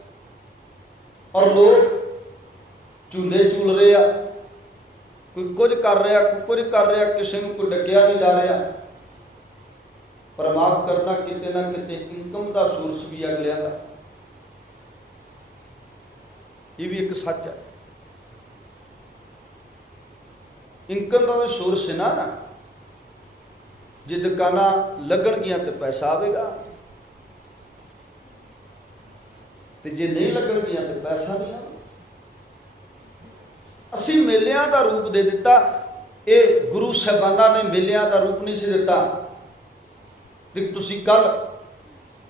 ਔਰ ਲੋਕ ਝੂਲੇ ਝੂਲ ਰਹੇ ਆ, ਕੋਈ ਕੁਝ ਕਰ ਰਿਹਾ, ਕੋਈ ਕੁਝ ਕਰ ਰਿਹਾ, ਕਿਸੇ ਨੂੰ ਕੋਈ ਡੱਕਿਆ ਨਹੀਂ ਜਾ ਰਿਹਾ। ਪਰ ਮਾਫ ਕਰਨਾ, ਕਿਤੇ ਨਾ ਕਿਤੇ ਇਨਕਮ ਦਾ ਸੋਰਸ ਵੀ ਅਗਲਿਆਂ ਦਾ, ਇਹ ਵੀ ਇੱਕ ਸੱਚ ਹੈ। ਇਨਕਮ ਦਾ ਵੀ ਸੋਰਸ ਹੈ ਨਾ। ਜੇ ਦੁਕਾਨਾਂ ਲੱਗਣਗੀਆਂ ਤੇ ਪੈਸਾ ਆਵੇਗਾ, ਤੇ ਜੇ ਨਹੀਂ ਲੱਗਣਗੀਆਂ ਤੇ ਪੈਸਾ ਨਹੀਂ ਆਵੇਗਾ। ਅਸੀਂ ਮੇਲਿਆਂ ਦਾ ਰੂਪ ਦੇ ਦਿੱਤਾ। ਇਹ ਗੁਰੂ ਸਾਹਿਬਾਨਾਂ ਨੇ ਮੇਲਿਆਂ ਦਾ ਰੂਪ ਨਹੀਂ ਸੀ ਦਿੱਤਾ। ਤੇ ਤੁਸੀਂ ਕੱਲ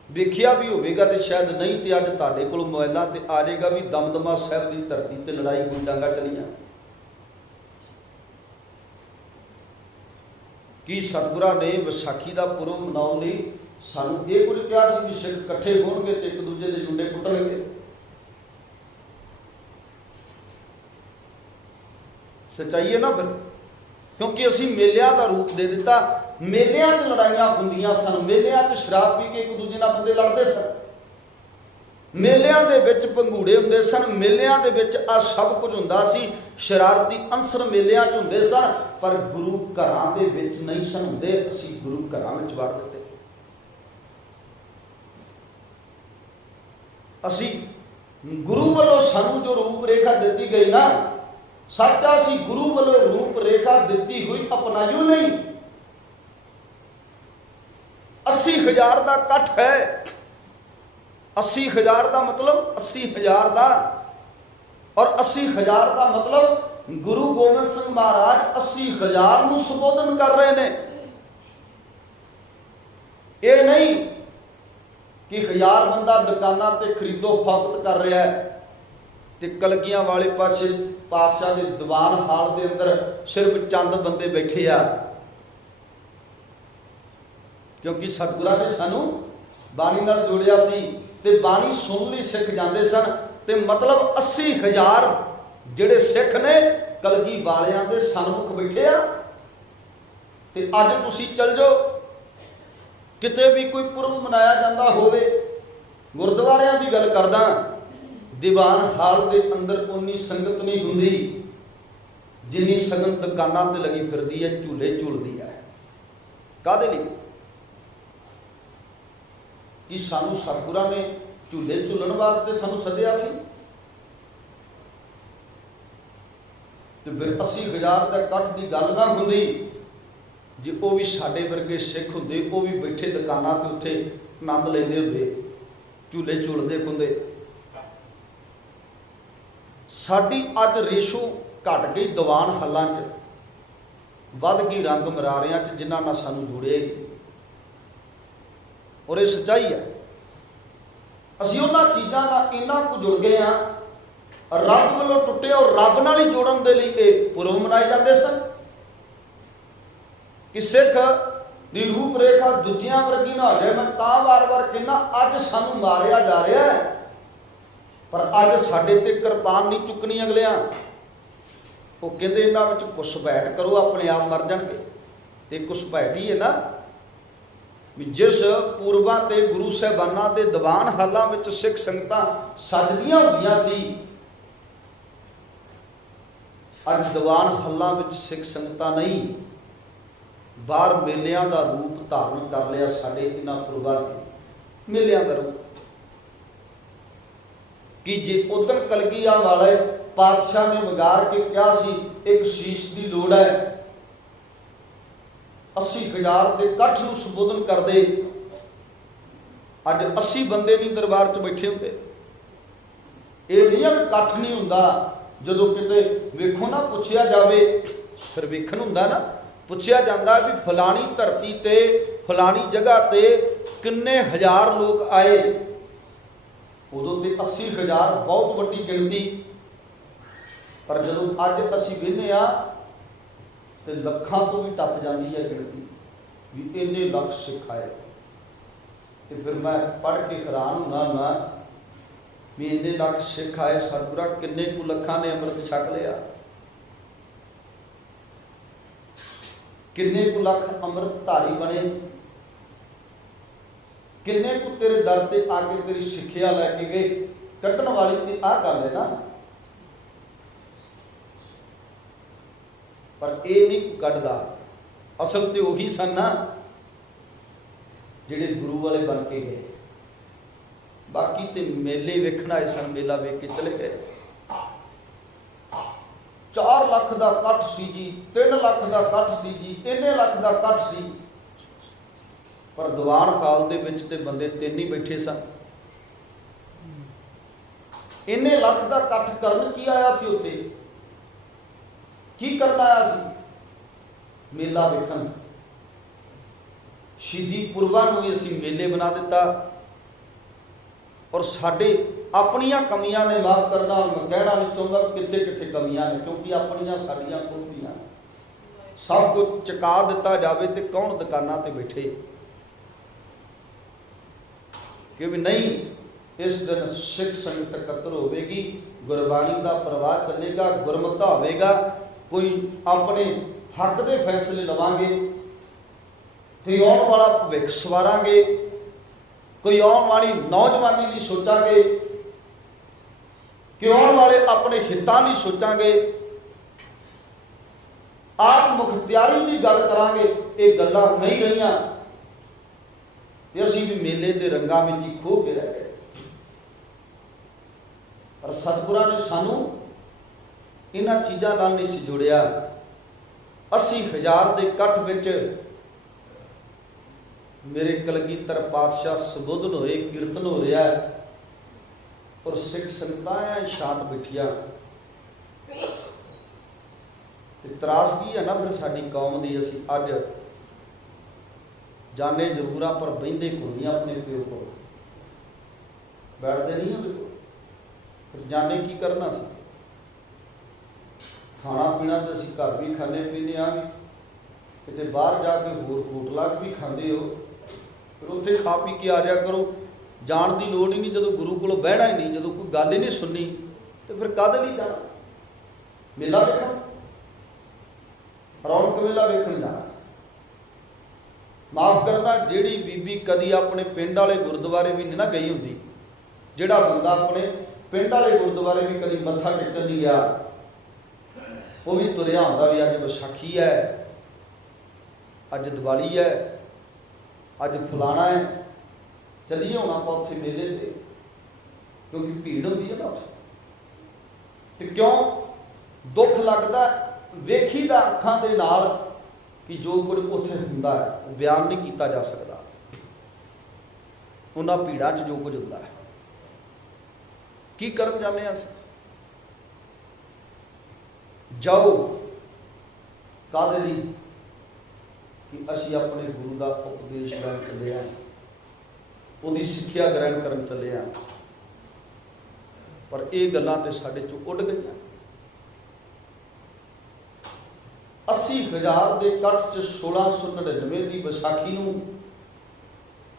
ਵੇਖਿਆ ਵੀ ਹੋਵੇਗਾ, ਤੇ ਸ਼ਾਇਦ ਨਹੀਂ, ਤੇ ਅੱਜ ਤੁਹਾਡੇ ਕੋਲ ਮੋਬਾਈਲਾਂ ਤੇ ਆ ਜਾਏਗਾ ਵੀ ਦਮਦਮਾ ਸਾਹਿਬ ਦੀ ਧਰਤੀ ਤੇ ਲੜਾਈ ਹੋਈ, ਡਾਂਗਾ ਚਲੀਆਂ। ਕੀ ਸਤਿਗੁਰਾਂ ਨੇ ਵਿਸਾਖੀ ਦਾ ਪੁਰਬ ਮਨਾਉਣ ਲਈ ਸਾਨੂੰ ਇਹ ਕੁਝ ਕਿਹਾ ਸੀ ਕਿ ਸਿੱਖ ਇਕੱਠੇ ਹੋਣਗੇ ਤੇ ਇੱਕ ਦੂਜੇ ਦੇ ਜੁੰਡੇ ਪੁੱਟਣਗੇ? ਸੱਚਾਈ ਹੈ ਨਾ ਫਿਰ, ਕਿਉਂਕਿ ਅਸੀਂ ਮੇਲਿਆਂ ਦਾ ਰੂਪ ਦੇ ਦਿੱਤਾ। ਮੇਲਿਆਂ 'ਚ ਲੜਾਈਆਂ ਹੁੰਦੀਆਂ ਸਨ, ਮੇਲਿਆਂ 'ਚ ਸ਼ਰਾਬ ਪੀ ਕੇ ਇੱਕ ਦੂਜੇ ਨਾਲ ਬੰਦੇ ਲੜਦੇ ਸਨ, ਮੇਲਿਆਂ ਦੇ ਵਿੱਚ ਭੰਗੂੜੇ ਹੁੰਦੇ ਸਨ, ਮੇਲਿਆਂ ਦੇ ਵਿੱਚ ਆ ਸਭ ਕੁਝ ਹੁੰਦਾ ਸੀ। ਸ਼ਰਾਰਤੀ ਅੰਸਰ ਮੇਲਿਆਂ 'ਚ ਹੁੰਦੇ ਸਨ, ਪਰ ਗੁਰੂ ਘਰਾਂ ਦੇ ਵਿੱਚ ਨਹੀਂ ਸਨ ਹੁੰਦੇ। ਅਸੀਂ ਗੁਰੂ ਘਰਾਂ ਵਿੱਚ ਵੜ ਦਿੱਤੇ। ਅਸੀਂ ਗੁਰੂ ਵੱਲੋਂ ਸਾਨੂੰ ਜੋ ਰੂਪ ਰੇਖਾ ਦਿੱਤੀ ਗਈ ਨਾ, ਸੱਚਾ ਸੀ ਗੁਰੂ ਵੱਲੋਂ ਰੂਪ ਰੇਖਾ ਦਿੱਤੀ ਹੋਈ ਅਪਣਾਇਓ ਨਹੀਂ। 80,000 ਦਾ ਇਕੱਠ ਹੈ। 80,000 ਦਾ ਮਤਲਬ 80,000 ਦਾ, ਔਰ 80,000 ਦਾ ਮਤਲਬ ਗੁਰੂ ਗੋਬਿੰਦ ਸਿੰਘ ਮਹਾਰਾਜ 80,000 ਨੂੰ ਸੰਬੋਧਨ ਕਰ ਰਹੇ ਨੇ। ਇਹ ਨਹੀਂ ਕਿ 1000 ਬੰਦਾ ਦੁਕਾਨਾਂ ਤੇ ਖਰੀਦੋ ਫਰੋਖਤ ਕਰ ਰਿਹਾ ਹੈ ਤੇ ਕਲਗੀਆਂ ਵਾਲੇ ਪਾਸੇ ਪਾਤਸ਼ਾਹ ਦੇ ਦੀਵਾਨ ਹਾਲ ਦੇ ਅੰਦਰ ਸਿਰਫ ਚੰਦ ਬੰਦੇ ਬੈਠੇ ਆ। ਕਿਉਂਕਿ ਸਤਿਗੁਰਾਂ ਨੇ ਸਾਨੂੰ ਬਾਣੀ ਨਾਲ ਜੋੜਿਆ ਸੀ ਤੇ ਬਾਣੀ ਸੁਣ ਲਈ ਸਿੱਖ ਜਾਂਦੇ ਸਨ। ਤੇ ਮਤਲਬ 80,000 ਜਿਹੜੇ ਸਿੱਖ ਨੇ ਕਲਗੀ ਵਾਲਿਆਂ ਦੇ ਸਨਮੁਖ ਬੈਠੇ ਆ। ਤੇ ਅੱਜ ਤੁਸੀਂ ਚੱਲ ਜਾਓ, ਕਿਤੇ ਵੀ ਕੋਈ ਪੁਰਬ ਮਨਾਇਆ ਜਾਂਦਾ ਹੋਵੇ, ਗੁਰਦੁਆਰਿਆਂ ਦੀ ਗੱਲ ਕਰਦਾ, ਦੀਵਾਨ ਹਾਲ ਦੇ ਅੰਦਰ ਉਨੀ ਸੰਗਤ ਨਹੀਂ ਹੁੰਦੀ ਜਿੰਨੀ ਸੰਗਤ ਦੁਕਾਨਾਂ ਤੇ ਲੱਗੀ ਫਿਰਦੀ ਹੈ, ਝੂਲੇ ਝੂਲਦੀ ਹੈ। ਕਾਹਦੇ ਲਈ? ਕਿ ਸਾਨੂੰ ਸਤਿਗੁਰਾਂ ਨੇ ਝੂਲੇ ਝੂਲਣ ਵਾਸਤੇ ਸਾਨੂੰ ਸੱਦਿਆ ਸੀ। ਤੇ ਫਿਰ 80,000 ਦਾ ਇਕੱਠ ਦੀ ਗੱਲ ਨਾ ਹੁੰਦੀ ਜੇ ਉਹ ਵੀ ਸਾਡੇ ਵਰਗੇ ਸਿੱਖ ਹੁੰਦੇ, ਉਹ ਵੀ ਬੈਠੇ ਦੁਕਾਨਾਂ ਤੇ ਉੱਥੇ ਆਨੰਦ ਲੈਂਦੇ ਹੁੰਦੇ, ਝੂਲੇ ਝੂਲਦੇ ਹੁੰਦੇ। ਸਾਡੀ ਅੱਜ ਰੇਸ਼ੋ ਘਟ ਗਈ ਦੀਵਾਨ ਹਾਲਾਂ 'ਚ, ਵੱਧ ਗਈ ਰੰਗ ਮਰਾਰਿਆਂ 'ਚ, ਜਿਨ੍ਹਾਂ ਨਾਲ ਸਾਨੂੰ ਜੁੜੇ। ਔਰ ਇਹ ਸੱਚਾਈ ਹੈ। ਅਸੀਂ ਉਹਨਾਂ ਚੀਜ਼ਾਂ ਨਾਲ ਇੰਨਾ ਕੁ ਜੁੜ ਗਏ ਹਾਂ, ਰੱਬ ਵੱਲੋਂ ਟੁੱਟੇ ਔਰ ਰੱਬ ਨਾਲ ਹੀ ਜੋੜਨ ਦੇ ਲਈ ਇਹ ਪੁਰਬ ਮਨਾਏ ਜਾਂਦੇ ਸਨ। ਕਿ ਸਿੱਖ ਦੀ ਰੂਪ ਰੇਖਾ ਦੂਜਿਆਂ ਵਰਗੀ ਨਾ ਹੋ ਜਾਏ। ਮੈਂ ਤਾਂ ਵਾਰ-ਵਾਰ ਕਹਿੰਦਾ, ਅੱਜ ਸਾਨੂੰ ਮਾਰਿਆ ਜਾ ਰਿਹਾ ਹੈ, ਪਰ ਅੱਜ ਸਾਡੇ ਤੇ ਕਿਰਪਾਨ ਨਹੀਂ ਚੁੱਕਣੀ ਅਗਲਿਆਂ। ਉਹ ਕਹਿੰਦੇ ਇਹਨਾਂ ਵਿੱਚ ਘੁਸਪੈਠ ਕਰੋ, ਆਪਣੇ ਆਪ ਮਰ ਜਾਣਗੇ। ਤੇ ਘੁਸਪੈਠ ਹੀ ਹੈ ਨਾ ਵੀ ਜਿਸ ਪੂਰਬਾਂ ਤੇ ਗੁਰੂ ਸਾਹਿਬਾਨਾਂ ਦੇ ਦੀਵਾਨ ਹਾਲਾਂ ਵਿੱਚ ਸਿੱਖ ਸੰਗਤਾਂ ਸਜਦੀਆਂ ਹੁੰਦੀਆਂ ਸੀ, ਅੱਜ ਦੀਵਾਨ ਹਾਲਾਂ ਵਿੱਚ ਸਿੱਖ ਸੰਗਤਾਂ ਨਹੀਂ, ਬਾਹਰ ਮੇਲਿਆਂ ਦਾ ਰੂਪ ਧਾਰਨ ਕਰ ਲਿਆ। ਸਾਡੇ ਇਹਨਾਂ ਪੂਰਬਾਂ ਨੇ ਮੇਲਿਆਂ ਦਾ ਰੂਪ। ਕਿ ਜੇ ਉਦਣ ਕਲਗੀਆਂ ਵਾਲੇ ਪਾਤਸ਼ਾਹ ਨੇ ਵਿਗਾੜ ਕੇ ਕਿਹਾ ਸੀ ਇੱਕ ਸ਼ੀਸ਼ ਦੀ ਲੋੜ ਹੈ, 80,000 ਦੇ ਇਕੱਠ ਨੂੰ ਸੰਬੋਧਨ ਕਰਦੇ, ਅੱਜ 80 ਬੰਦੇ ਨਹੀਂ ਦਰਬਾਰ 'ਚ ਬੈਠੇ ਹੁੰਦੇ। ਇਹ ਨਹੀਂ ਹੈ ਕਿ ਇਕੱਠ ਨਹੀਂ ਹੁੰਦਾ। ਜਦੋਂ ਕਿਤੇ ਵੇਖੋ ਨਾ, ਪੁੱਛਿਆ ਜਾਵੇ, ਸਰਵੇਖਣ ਹੁੰਦਾ ਨਾ, ਪੁੱਛਿਆ ਜਾਂਦਾ ਵੀ ਫਲਾਣੀ ਧਰਤੀ ਤੇ फलानी जगह ते किन्ने हज़ार लोग आए। उदों ते 80,000 बहुत वड्डी गिणती, पर जदों अज असीं वेखने आ तो लखां तो भी टप जाती है गिणती भी इन्ने लख सिख आए। तो फिर मैं पढ़ के हैरान होना भी इन्ने लख सिख आए, सतगुरा किन्ने कु लखां ने अमृत छक लिया, किन्ने कु लख अमृतधारी बने, किन्ने कु तेरे दर ते आके तेरी सिक्ख्या लैके गए। कट्टण वाली ते आ गल है ना, पर ये नहीं कटदा। असल तो उही सन ना जिहड़े गुरु वाले बन के गए, बाकी तो मेले वेखण आए सन, मेला वेख के चले गए। 4 लाख का कट सी जी, 3 लाख का कट सी जी, इन्ने लाख का कट सी, पर दीवान खाल दे विच ते बंदे 3 ही बैठे सन। इन्ने लाख का कट करन की आया सी, उत्थे की करना आया सी? मेला वेखण। शहीदी पुरबां नूं भी असीं मेले बना दिता, और साडे अपनियां कमियां ने माफ करना। मैं कहना नहीं चाहता कित्थे कित्थे कमियां ने, क्योंकि अपनियां साडियां खुदियां सब कुछ चुका दिता जाए तो कौन दुकानां ते बैठे, क्योंकि नहीं इस दिन सिख संगत इकट्ठा होगी, गुरबाणी का प्रवाह चलेगा, गुरमता होगा, कोई अपने हक के फैसले लवांगे, कोई आने वाला भविख सवारांगे, कोई आने वाली नौजवानी लिए सोचांगे, कि आने वाले अपने हितां लिए सोचांगे, आप मुख्तियारी की गल करांगे। ये गल्लां नहीं रहियां, असीं भी मेले के रंगां विच ही खो के रह गए। पर सतगुरां ने सानू इन्हां चीज़ां नाल नहीं सी जोड़िया। 80,000 के इकट्ठ विच मेरे कलगीधर पातशाह संबोधन होए, कीर्तन हो रहा है, और सिख संगतां शांत बैठिया। त्रासगी है ना फिर साडी कौम की, असीं अज जाने जरूर आ पर बहिंदे कोल नहीं, अपने प्यो को बैठते नहीं हैं, फिर जाने की करना सी। खाना पीना तो असीं घर भी खाने पीने आ, भी किते बाहर जाके होर होटलां भी खाते हो, फिर उत्थे खा पी के आ जाया करो। जाण की लोड़ ही नहीं, जो गुरु को बहना ही नहीं, जो कोई गल ही नहीं सुननी, तो फिर काहदे लई जाना? मेला वेखण, रौनक मेला वेखण जाना। माफ करना, जिहड़ी बीबी कदी अपने पिंड वाले गुरुद्वारे भी नहीं ना गई हुंदी, जिहड़ा बंदा अपने पिंड वाले गुरुद्वारे भी कदी मत्था टेकण नहीं गया, वो भी तुरिया हुंदा भी अज विसाखी है, अज दिवाली है, अज फलाना है, चलिए हुण आपां उत्थे मेले ते, क्योंकि भीड़ होंदी है ना उत्थे। ते क्यों दुख लगदा वेखीदा अखां दे नाल कि जो कुछ उत्थे हुंदा है वो बयान नहीं किया जा सकता। उन्हां भीड़ां 'च जो कुछ हुंदा है, की करन जाने असीं? जाओ काहदे लई कि असीं अपने गुरु का उपदेश लैण चले आ, उहदी सिੱਖਿਆ ग्रहण करन चले आ, पर ये गल्लां ते साडे चों उड़ गईयां। 80,000 के इकट्ठ च 1699 की विसाखी नूं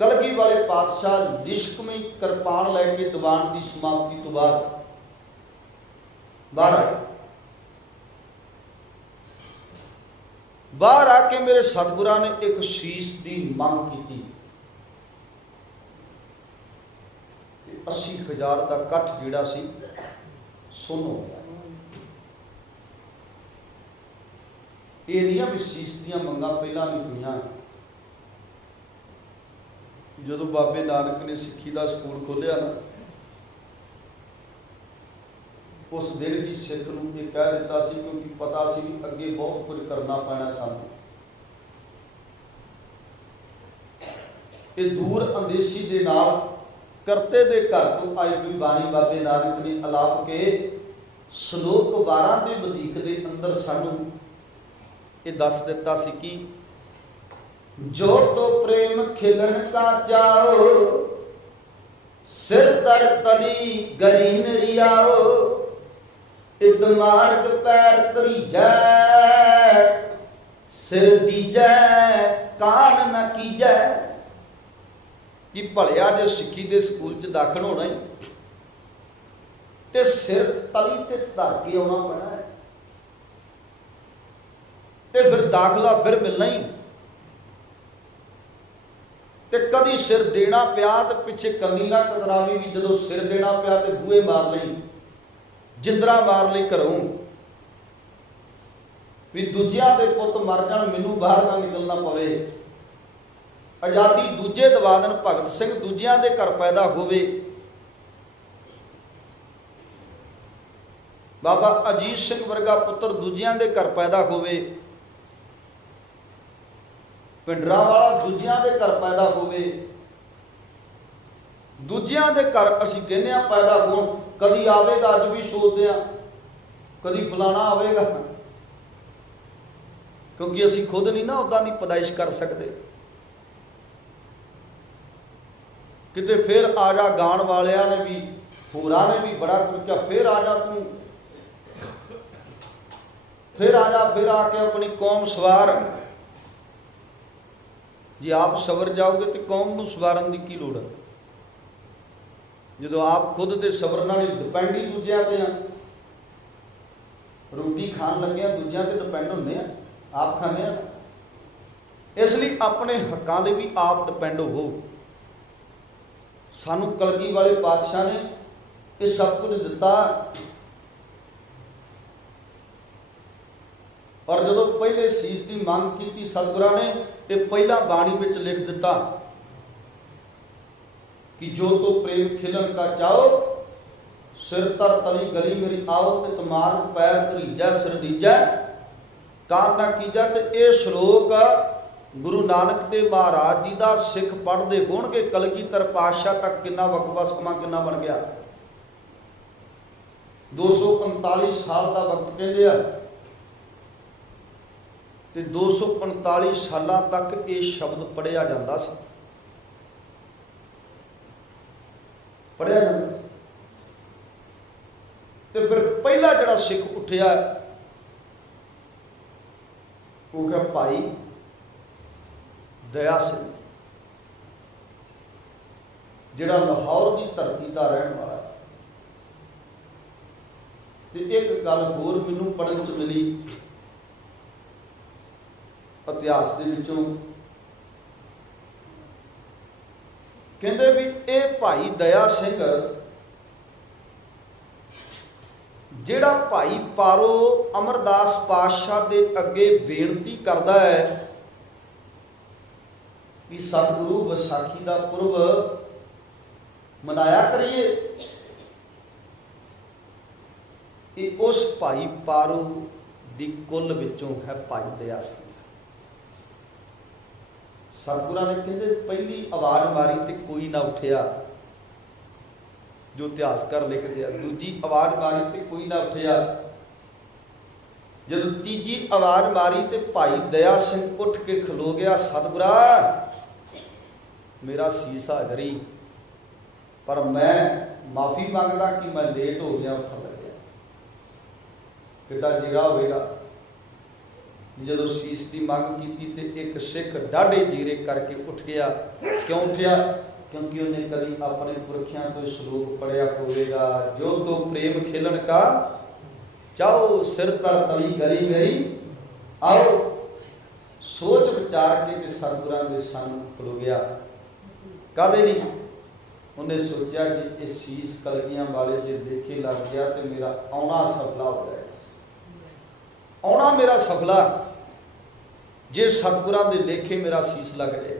कलगी वाले पातशाह लिश्कवीं किरपान लैके दीवान की समाप्ति तो बाद बाहर आए। बाहर आके मेरे सतगुरां ने एक शीश की मंग की। 80,000 का इकट्ठ जिहड़ा सी सुन हो गया। ये नहीं भी शीश दियां मंगां पहलां भी हुईयां। जदों बाबे नानक ने सिੱਖੀ का स्कूल खोलिया ना, उस दिन ही सिख नूं ये कह दिता सी, क्योंकि पता सी भी अगे बहुत कुछ करना पैना सानूं। ये दूर अंदेशी दे नाल करते दे घर तो आई हुई बाणी बाबे नानक ने अलाप के श्लोक 12 के वधीक दे अंदर सानूं ये दस दिता सी कि जो तो प्रेम खिलन का चाओ, सिर तर तली गरी नरियाओ, इत मार्ग पैर तरीजै, सिर दीजै कान न कीजै। कि भलिया जे सिक्खी दे स्कूल च दाखल होना ही ते सिर तली ते धर के आना पैना है, ते फिर दाखला फिर मिलना ही। ते कदी सिर देना पिया तो पिछे कमी ना कतरावी भी, जो सिर देना पिया तो बूहे मार लई, जिंदरा मार लई घरों भी दूजिया के पुत मर जाण, मैनू बाहर ना निकलना पवे। आज़ादी दूजे दवा देण, भगत सिंह दूजिया के घर पैदा होवे, बाबा अजीत सिंह वर्गा पुत्र दूजिया के घर पैदा होवे, पिंडरा वाला दूजिया के घर पैदा होवे। दूजिया के घर असीं कहने पैदा होण, कदी आवेगा अज भी सोचते हैं, कदी बुलाना आवेगा, क्योंकि असीं खुद नहीं ना उदां दी पैदाइश कर सकते। किते फिर आ जा गाण वालियां ने भी, होरां ने भी बड़ा कुछ किया, फिर आ जा तू, फिर आ जा, फिर आके अपनी कौम सवार। जे आप सवर जाओगे तो कौम को सवारन की लोड़ है, जो आप खुद तो सवरना नहीं, डिपेंड ही दूजिया पे हैं। रोटी खान लगे दूजिया पे डिपेंड होंगे हैं, आप खाने हैं। इसलिए अपने हकों से भी आप डिपेंड हो। सानू कलगी वाले पातशाह ने ये सब कुछ दिता, और जो पहले सीस की मांग की सतगुरां ने ते पहला बाणी विच लिख दिता कि जो तो प्रेम खिलन का चाओ, सिर तर तली गली मेरी आओ, ते मार्ग पैर तरीजै, सिर दीजै कान ना कीजै। ते ये श्लोक गुरु नानक देव महाराज जी का सिख पढ़ते होणगे, कलगीधर पातशाह तक कितना वकफा समा कितना बन गया, 245 साल का वक्त कहते हैं। ते 245 साल तक ये शब्द पढ़िया जाता सी, पढ़िया जाता सी। ते फिर पहला जिहड़ा सिख उठिया वो क्या भाई दया सिंह, जिहड़ा लाहौर की धरती का रहने वाला। ते एक गल होर मैनूं पढ़न च मिली इतिहास के विचों, कहते भी ये भाई दया सिंह जिहड़ा भाई पारो अमरदास पातशाह के अगे बेनती करता है कि सतगुरु विसाखी का पुरब मनाया करिए, ये उस भाई पारो दी कुल विचों है भाई दया सिंह। सतगुरां ने कहते पहली आवाज़ मारी तो कोई ना उठिया, जो इतिहासकार लिखते हैं। दूजी आवाज़ मारी तो कोई ना उठिया, जब तीजी आवाज़ मारी तो भाई दया सिंह उठ के खलो गया। सतगुरा मेरा सीस हाजरी, पर मैं माफ़ी मांगदा कि मैं लेट हो गया, उठन लग गया। कितना जीरा होगा जो सीस की मंग की तो एक सिख डाढ़े जीरे करके उठ गया। क्यों उठिया? क्योंकि उन्हें कभी अपने पुरखियां तो श्लोक पढ़िया होगा, जो तो प्रेम खिलन का चाहो, सिर तर तली गली मेरी आओ। सोच विचार के सतगुरां दे संग खलो गया। कदे नहीं उन्हें सोचा कि ये सीस कलगियां वाले जे देखे लग गया तो मेरा आना सफला हो जाएगा, आना मेरा सफला जे सतगुरां दे लेखे मेरा सीस लग जाए।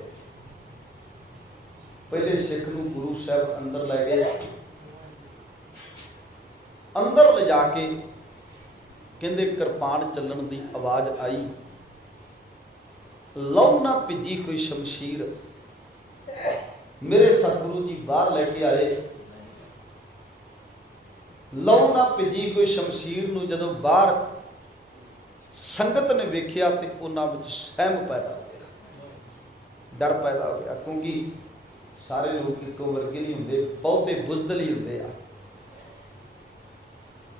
पहले सिख नूं गुरु साहब अंदर लै गए, अंदर ले जाके कहंदे किरपान चलन की आवाज़ आई, लहू ना भिजी कोई शमशीर। मेरे सतगुरु जी बाहर लैके आए, लहू ना भिजी कोई शमशीर नूं जदों बाहर संगत ने वेख्या तो उन्हां विच सहम पैदा हो गया। डर पैदा हो गया, क्योंकि सारे लोग इक्को वर्गे नहीं होंगे, बहुते बुजदल ही होंगे आ,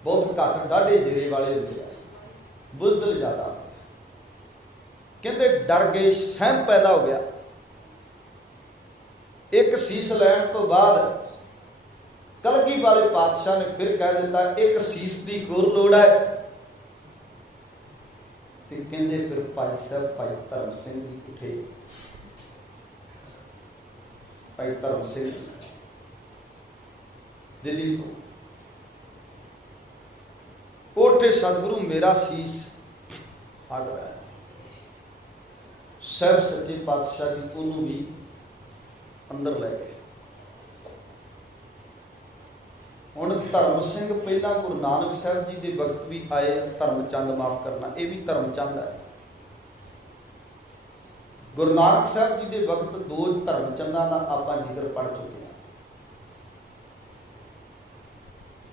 बहुत घट डाढ़े जेरे वाले होंगे आ, बुजदल ज़्यादा। कहते डर गए, सहम पैदा हो गया। एक सीस लैन तो बाद कलगी वाले पातशाह ने फिर कह दिता एक सीस की होर लोड़ है। तो कहते फिर भाई साहब भाई धर्म सिंह जी उठे, भाई धर्म सिंह दिल्ली को उठे, सतगुरु मेरा सीस आ गया है। साहब सच्चे पातशाह जी उन्होंने भी अंदर लै गए। हुण धर्म सिंह पहला गुरु नानक साहब जी के वक्त भी आए, धर्मचंद माफ करना, ये भी धर्मचंद है। गुरु नानक साहब जी के वक्त दो धर्मचंदा का आप जिक्र पढ़ चुके हैं।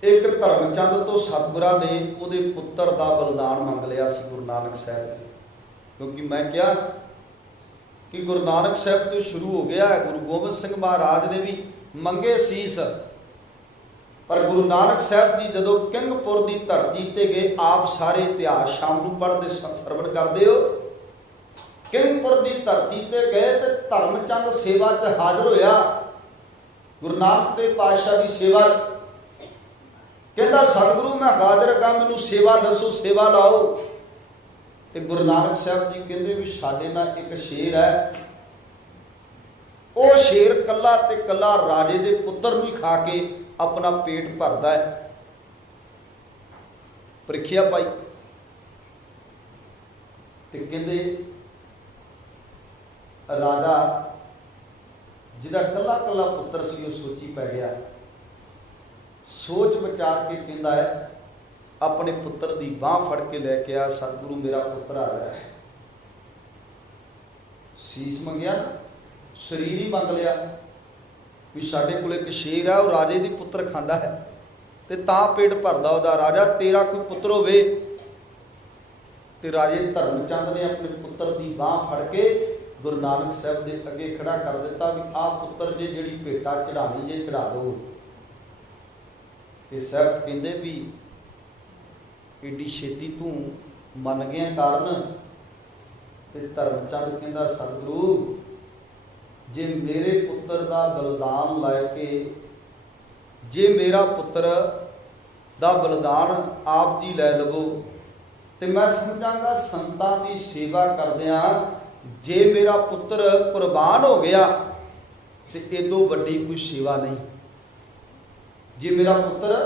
एक धर्मचंद तो सतगुरा ने उहदे पुत्र का बलिदान मंग लिया सी गुरु नानक साहब ने, क्योंकि मैं क्या कि गुरु नानक साहब तो शुरू हो गया है, गुरु गोबिंद सिंह महाराज ने भी मंगे सीस, पर गुरु नानक साहब जी जदों किंगपुर की धरती ते गए, आप सारे इतिहास शाम को पढ़ते सरवण करते हो, किंगपुर की धरती ते गए तो धर्मचंद सेवा च हाजिर होया गुरु नानक देव पातशाह की सेवा। कहता सतगुरु मैं हाजिर हाँ, मैनू सेवा दसो, सेवा लाओ। तो गुरु नानक साहब जी कहते भी साडे नाल एक शेर है, वो शेर कला ते कला राजे दे पुत्र नूं ही खा के अपना पेट भरदा है। प्रीखिया पाई ते कहंदे राजा जिहदा कला कला पुत्र सी वो सोची पै गया, सोच विचार के कहंदा है अपने पुत्र की बांह फड़ के लैके आ, सतगुरु मेरा पुत्र आ रहा है। सीस मंगया, शरीर ही मंग लिया भी साडे कोल एक शेर है, वो राजे दी पुत्र खांदा है ते तां पेट भरदा ओहदा। राजा तेरा कोई पुत्र होवे। ते राजे धर्मचंद ने अपने पुत्र की बांह फड़ के गुरु नानक साहब के अगे खड़ा कर दिता भी आ पुत्र जे जिहड़ी भेटा चढ़ानी जे चढ़ा दो। ते साहब कहंदे भी एडी छेती तू मन गया कारण। ते धर्मचंद कहंदा सतगुरु जे मेरे पुत्र का बलिदान लैके, जे मेरा पुत्र का बलिदान आप जी लै लवो तो मैं समझांगा संतां की सेवा करदिआं जे मेरा पुत्र कुर्बान हो गया तो इदों वड्डी कोई सेवा नहीं। जे मेरा पुत्र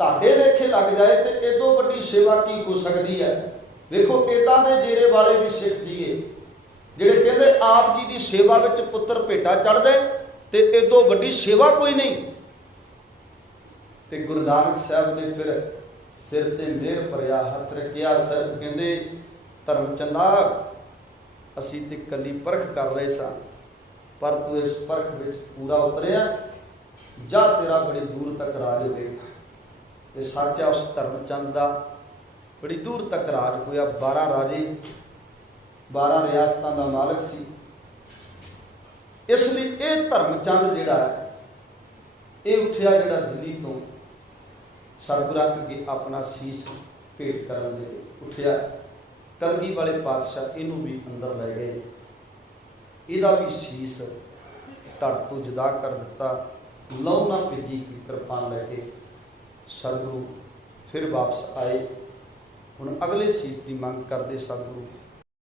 ताड़े लेखे लग जाए तो इदों वड्डी सेवा की हो सकती है। देखो इदां दे जेरे वाले भी सिख सीगे जिहड़े कहंदे आप जी की सेवा विच पुत्र भेटा चढ़ जाए तो इदों वड्डी सेवा कोई नहीं। तो गुरु नानक साहब ने फिर सिर ते मेहर भरिया हथ रखिया। साहब कहंदे धर्मचंदा असीं ते कली परख कर रहे सां, पर तू इस परख विच पूरा उतरिया, जा तेरा बड़ी दूर तक राज होगा। ते सच उस धर्मचंद का बड़ी दूर तक राज होया। 12 राजे 12 रियासतों का मालिक सी। इसलिए ये धर्मचंद जिहड़ा ये उठिया जिहड़ा दिल्ली तो सतगुरां अगे अपना सीस भेंट करन दे उठिया। कलगी वाले पातशाह इनू भी अंदर लै गए, इहदा भी सीस धड़ तो जुदा कर दिता। लहू ना भेजी की कृपान लैके सतगुरु फिर वापस आए। हुण अगले सीस की मंग करते सतगुरु